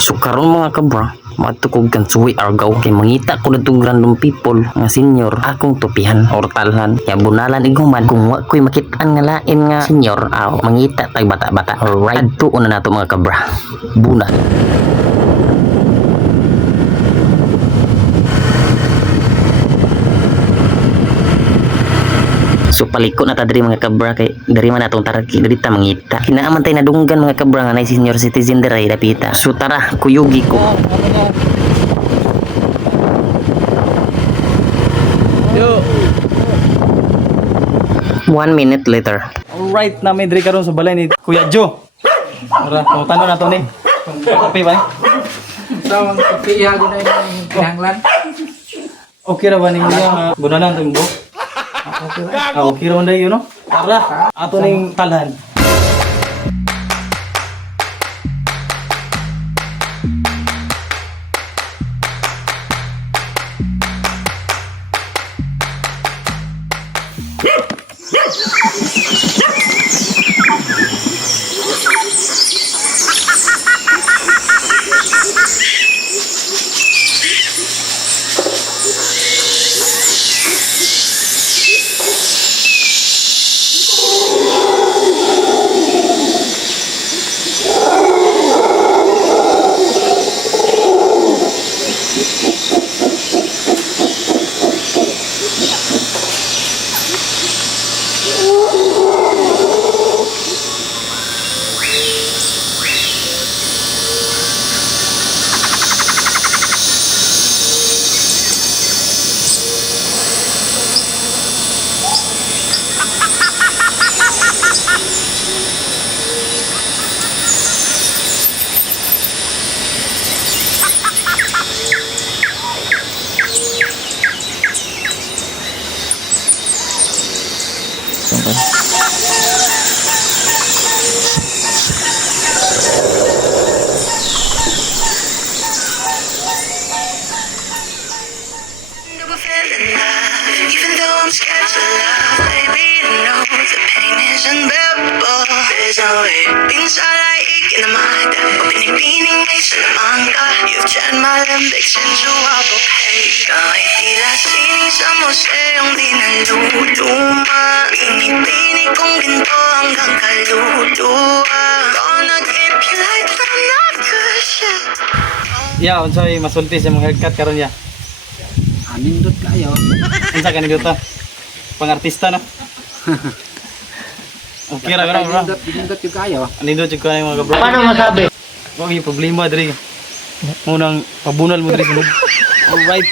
So karon mga kabra, matukog kan suwi argaw kay mangita ko natong random people nga senior akong tupihan or talhan. Ya bunalan iguman kung wa ko'y makit-an nga lain nga senior aw mangita tag bata-bata. Alright, tuon na nato mga kabra. Bunal. So paliko na ta diri mga kabra kay diri man atong taraki diri ta mangita. Kinaaman tay nadunggan mga kabra nga nay senior citizen diri dapita. So tara kuyugi ko. Yo. 1 minute later. Alright, na may diri karon sa balay ni Kuya Joe. Tara, tanong na to ni. Kape ba? Tawang kapiya gina yung pinanglan. Okay ra ba ning mga bunalan to mo? Okay ra man yun no? Tara, ato ning talhan. Even though I'm scared to love, baby, you know the pain is unbearable. There's no way. Pinsalahig ka naman, o pinipining ay salamang ka. You've turned my limbics into a bouquet. Kahit tila sining sa museong di naluluma. Pinipini kong ginto hanggang kaluluwa. Gonna keep you like I'm not good shit. Ya, unsay masulti sa mga haircut karon ya. Anindot kayo. Unsa kanito to? Pangartista na. Okay ra karon bro. Anindot yung kayo. Anindo jud kayo mga kabro. Paano masabi? Wag yung problema diri. Munang pabunal mo diri sa loob. Alright.